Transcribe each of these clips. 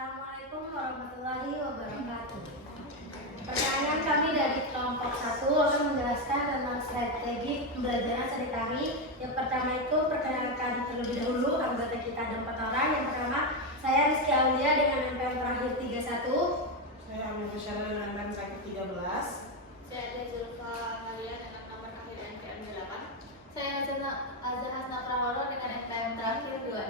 Assalamualaikum warahmatullahi wabarakatuh. Pertanyaan kami dari kelompok 1 akan menjelaskan tentang strategi pembelajaran seni tari. Yang pertama itu perkenalkan terlebih dahulu anggota kita ada 4 orang. Yang pertama, saya Rizky Aulia dengan NPM terakhir 31. Saya Amin Syara dengan NPM terakhir 13. Saya ada Zulfa Malia dengan nomor akhir NPM 8. Saya Azza Hasna Prahono dengan NPM terakhir 26.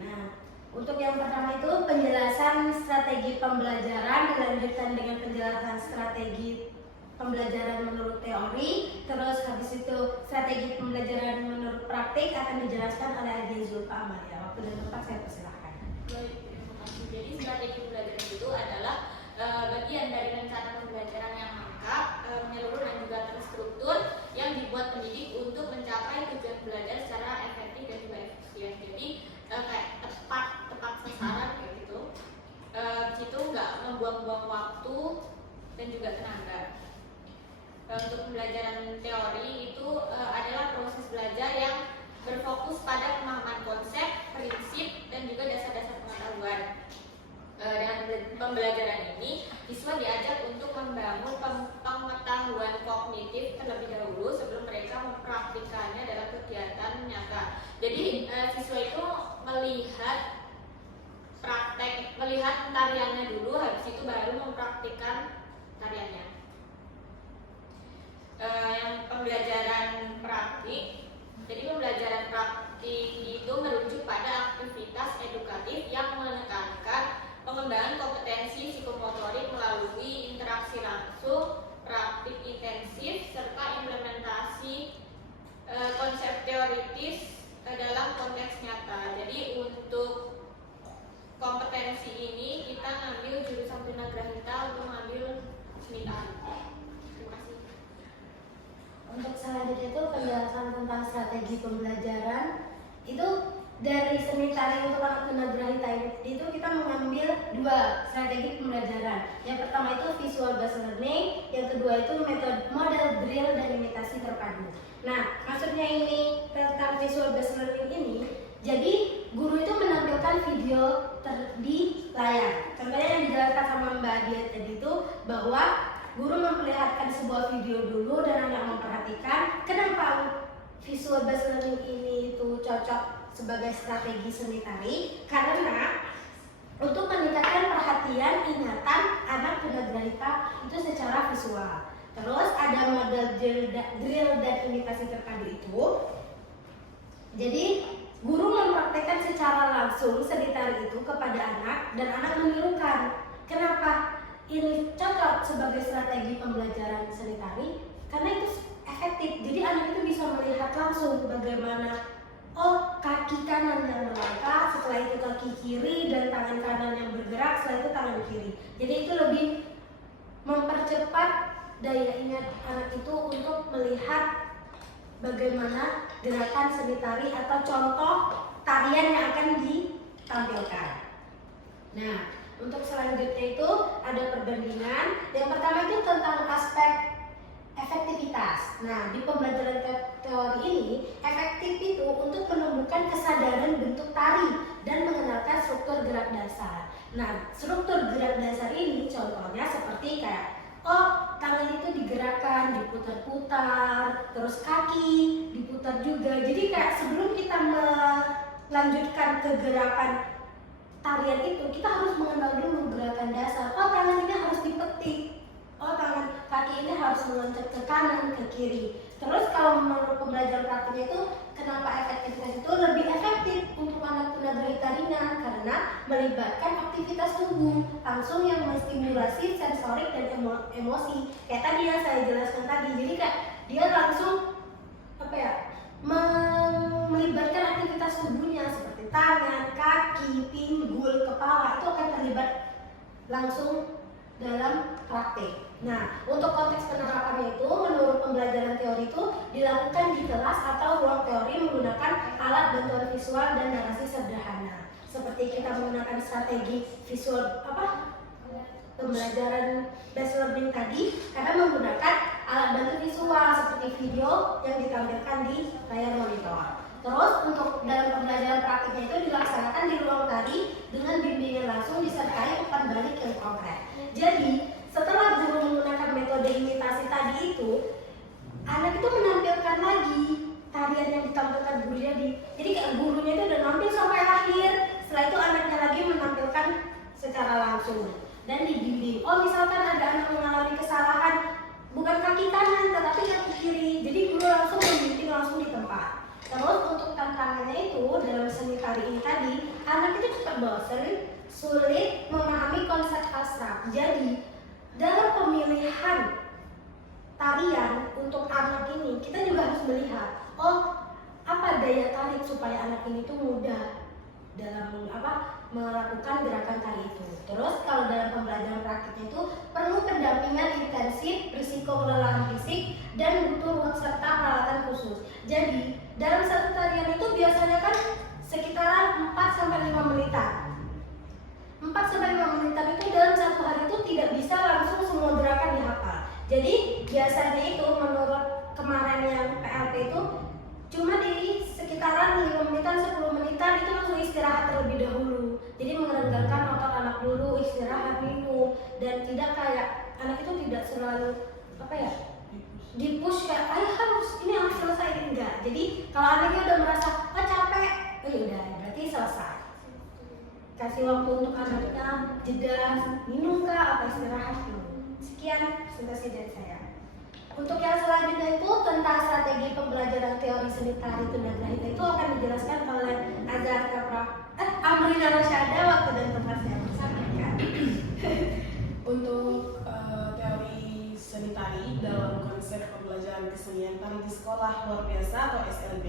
Nah, untuk yang pertama itu penjelasan strategi pembelajaran dilanjutkan dengan penjelasan strategi pembelajaran menurut teori. Terus habis itu strategi pembelajaran menurut praktik akan dijelaskan oleh Adi Zulfa Amalia. Waktu dan tempat saya persilahkan. Baik, terima kasih. Jadi strategi pembelajaran itu adalah bagian dari rencana pembelajaran yang lengkap, menyeluruh dan juga terstruktur yang dibuat pendidik untuk mencapai tujuan belajar secara efektif dan juga efisien. Jadi kayak tepat sasaran kayak gitu. Di situ nggak membuang-buang waktu dan juga tenaga. Untuk pembelajaran teori itu adalah proses belajar yang berfokus pada pemahaman konsep, prinsip, dan juga dasar-dasar pengetahuan. Dengan pembelajaran ini, siswa diajak untuk membangun pengetahuan kognitif terlebih dahulu sebelum mereka mempraktikannya dalam kegiatan nyata. Jadi siswa itu melihat tariannya dulu, habis itu baru mempraktikkan tariannya. Yang pembelajaran praktik, jadi pembelajaran praktik itu merujuk pada aktivitas edukatif yang menekankan pengembangan kompetensi psikomotorik melalui interaksi langsung, praktik intensif, serta implementasi konsep teoritis dalam konteks nyata. Jadi untuk kompetensi ini kita ngambil jurusan Tunagrahita untuk ngambil seni tari. Terima kasih. Untuk selanjutnya itu penjelasan tentang strategi pembelajaran itu dari seni tari untuk anak tunagrahita itu kita mengambil 2 strategi pembelajaran. Yang pertama itu visual based learning, yang kedua itu model drill dan imitasi terpadu. Nah, maksudnya ini tentang visual based learning ini, jadi guru itu menampilkan video di layar. Contohnya yang dijelaskan sama Mbak Dia tadi itu bahwa guru memperlihatkan sebuah video dulu dan anak memperhatikan. Kenapa visual based learning ini itu cocok sebagai strategi seni tari? Karena untuk meningkatkan perhatian ingatan anak tunagrahita itu secara visual. Terus ada model drill dan imitasi terpadu itu. Jadi guru mempraktekkan secara langsung seni tari itu kepada anak dan anak menirukan. Kenapa ini cocok sebagai strategi pembelajaran seni tari? Karena itu efektif. Jadi anak itu bisa melihat langsung bagaimana kaki kanan yang melangkah, setelah itu kaki kiri dan tangan kanan yang bergerak, setelah itu tangan kiri. Jadi itu lebih mempercepat daya ingat anak itu untuk melihat bagaimana gerakan seni tari atau contoh tarian yang akan ditampilkan. Nah, untuk selanjutnya itu ada perbandingan. Yang pertama itu tentang aspek efektivitas. Nah, di pembelajaran teori ini, efektif itu untuk menumbuhkan kesadaran bentuk tari dan mengenalkan struktur gerak dasar. Nah, struktur gerak dasar ini contohnya seperti kayak tangan itu digerakkan, diputar-putar, terus kaki diputar juga. Jadi kayak sebelum kita melanjutkan ke gerakan tarian itu, kita harus mengenal dulu gerakan dasar. Tangan ini harus dipetik. Tangan kaki ini harus meloncat ke kanan, ke kiri. Terus kalau menurut pembelajaran praktiknya itu, kenapa efektivitas itu lebih efektif untuk anak tunagrahita ringan? Karena melibatkan aktivitas tubuh langsung yang menstimulasi sensorik dan emosi. Kayak tadi yang saya jelaskan tadi. Jadi kayak dia langsung melibatkan aktivitas tubuhnya seperti tangan, kaki, pinggul, kepala itu akan terlibat langsung dalam praktik. Nah, untuk konteks penerapannya itu menurut pembelajaran teori itu dilakukan di kelas atau ruang teori menggunakan alat bantuan visual dan narasi sederhana. Seperti kita menggunakan strategi visual pembelajaran based learning tadi karena menggunakan alat bantu visual seperti video yang ditampilkan di layar monitor. Terus untuk dalam pembelajaran praktiknya itu dilaksanakan di ruang tari dengan bimbingan langsung disertai konkret. Jadi setelah guru menggunakan metode imitasi tadi itu, anak itu menampilkan lagi tarian yang ditampilkan guru jadi gurunya itu udah nampil sampai akhir. Setelah itu anaknya lagi menampilkan secara langsung dan dibimbing. Oh, misalkan ada anak mengalami kesalahan bukan kaki kanan tetapi kaki kiri, jadi guru langsung membimbing langsung di tempat. Terus untuk tantangannya itu dalam seni tari ini tadi, anak itu cepat bosan, sulit memahami konsep abstrak. Jadi dalam pemilihan tarian untuk anak ini, kita juga harus melihat, oh apa daya tarik supaya anak ini tuh mudah dalam melakukan gerakan tari itu. Terus kalau dalam pembelajaran praktiknya itu perlu pendampingan intensif, risiko kelelahan fisik, dan butuh ruang serta peralatan khusus. Jadi dalam satu tarian itu biasanya kan sekitaran 4-5 menitan. 4-5 menitan itu dalam satu hari itu tidak bisa langsung semua gerakan dihafal. Jadi biasanya itu menurut kemarin yang PLP itu cuma di sekitaran 5 menitan, 10 menitan itu langsung istirahat terlebih dahulu. Jadi mengerenggangkan otot anak dulu, istirahat, minum, dan tidak kayak anak itu tidak selalu dipush kayak ayo harus ini harus selesai, enggak. Jadi kalau anaknya udah merasa capek, oh yaudah berarti selesai. Kasih waktu untuk anaknya jeda, minum kah, apa istirahat dulu. Sekian presentasi dari saya. Untuk yang selanjutnya itu tentang strategi pembelajaran teori seni tari tunagrahita itu akan dijelaskan oleh Amrina Rosyada. Waktu dan tempat saya bersampaikan. Untuk teori seni tari dalam konsep pembelajaran kesenian tari di sekolah luar biasa atau SLB,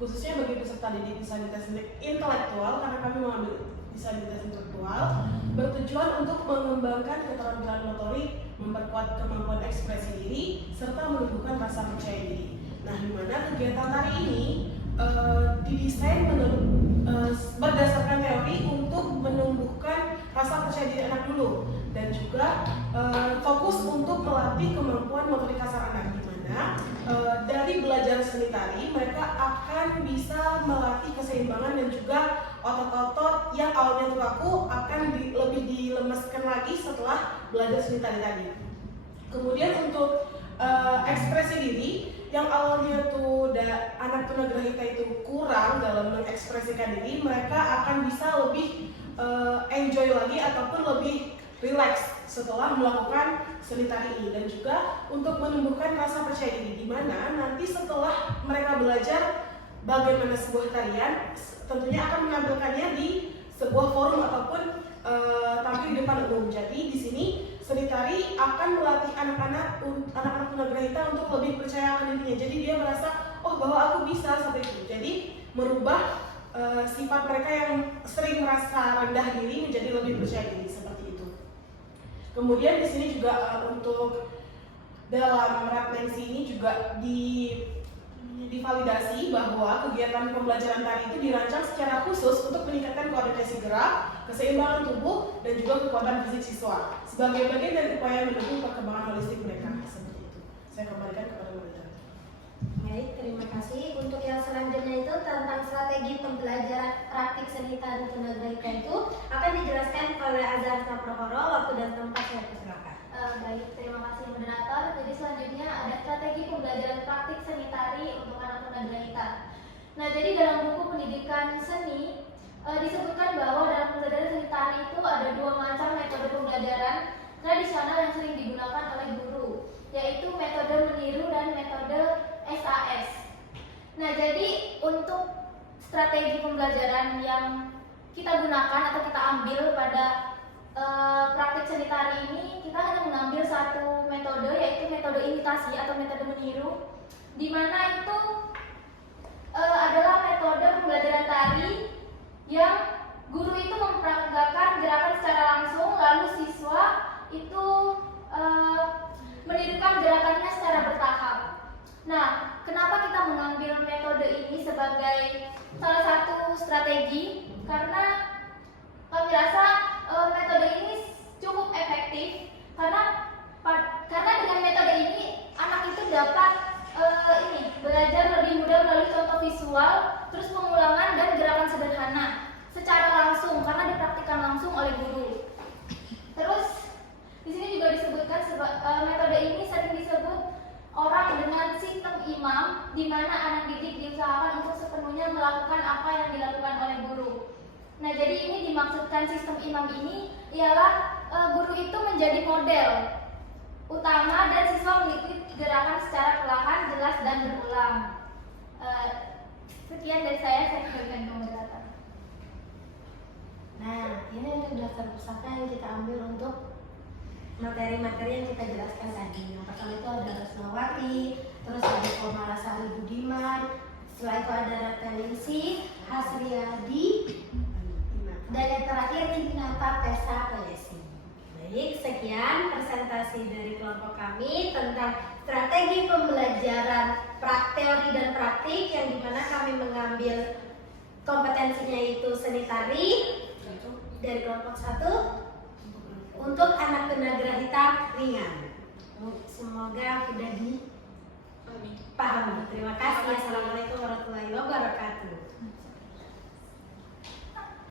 khususnya bagi peserta didik disabilitas intelektual, karena kami mengambil disabilitas intelektual, bertujuan untuk mengembangkan keterampilan motorik, memperkuat kemampuan ekspresi diri, serta menumbuhkan rasa percaya diri. Nah, di mana kegiatan tari ini didesain berdasarkan teori untuk menumbuhkan rasa percaya diri anak dulu, dan juga fokus untuk melatih kemampuan motorik kasar anak, di mana dari belajar seni tari mereka akan bisa melatih keseimbangan dan juga otot-otot yang awalnya terkaku akan lebih dilemeskan lagi setelah belajar seni tari tadi. Kemudian untuk ekspresi diri yang awalnya tuh anak tunagrahita itu kurang dalam mengekspresikan diri, mereka akan bisa lebih enjoy lagi ataupun lebih relax setelah melakukan seni tari ini, dan juga untuk menumbuhkan rasa percaya diri, di mana nanti setelah mereka belajar bagaimana sebuah tarian tentunya akan menampilkannya di sebuah forum ataupun tampil di depan umum. Jadi di sini seni tari akan melatih anak-anak tunagrahita untuk lebih percaya akan dirinya. Jadi dia merasa, oh bahwa aku bisa sampai itu. Jadi merubah sifat mereka yang sering merasa rendah diri menjadi lebih percaya diri, seperti itu. Kemudian di sini juga untuk dalam referensi ini juga divalidasi bahwa kegiatan pembelajaran tari itu dirancang secara khusus untuk meningkatkan koordinasi gerak, keseimbangan tubuh, dan juga kekuatan fisik siswa sebagai bagian dari upaya mendukung perkembangan holistik mereka. Seperti itu. Saya kembalikan kepada moderator. Baik, terima kasih. Untuk yang selanjutnya itu tentang strategi pembelajaran praktik seni tari tunagrahita itu akan dijelaskan oleh Azhar Prohoro. Waktu dan tempat saya persilakan. Baik, terima kasih moderator. Jadi selanjutnya ada strategi pembelajaran praktik seni tari untuk anak tunagrahita. Nah, jadi dalam buku pendidikan seni disebutkan bahwa dalam pembelajaran seni tari itu ada 2 macam metode pembelajaran tradisional yang sering digunakan oleh guru, yaitu metode meniru dan metode SAS. Nah, jadi untuk strategi pembelajaran yang kita gunakan atau kita ambil pada praktik seni tari ini, kita hanya mengambil satu metode, yaitu metode imitasi atau metode meniru, di mana itu adalah metode pembelajaran tari yang guru itu memperagakan gerakan secara langsung, lalu siswa itu menirukan gerakannya secara bertahap. Nah, kenapa kita mengambil metode ini sebagai salah satu strategi? Karena kami rasa metode ini cukup efektif, karena dengan metode ini anak itu dapat belajar lebih mudah melalui contoh visual, terus pengulangan dan gerakan sederhana secara langsung karena dipraktikkan langsung oleh guru. Terus dimaksudkan sistem imam ini ialah guru itu menjadi model utama dan siswa mengikuti gerakan secara perlahan, jelas dan berulang. Sekian dari saya kembalikan ke moderator. Nah, ini untuk daftar pustaka yang kita ambil untuk materi-materi yang kita jelaskan tadi. Yang pertama itu ada Rusnawati, terus ada Komalasari Budiman, setelah itu ada Rateningsi, Hasriyadi, dan yang terakhir Inata Tessa Pelesi. Baik, sekian presentasi dari kelompok kami tentang strategi pembelajaran teori dan praktik yang dimana kami mengambil kompetensinya itu seni tari dari kelompok 1 untuk anak tunagrahita ringan. Semoga sudah dipahami. Terima kasih. Assalamualaikum warahmatullahi wabarakatuh.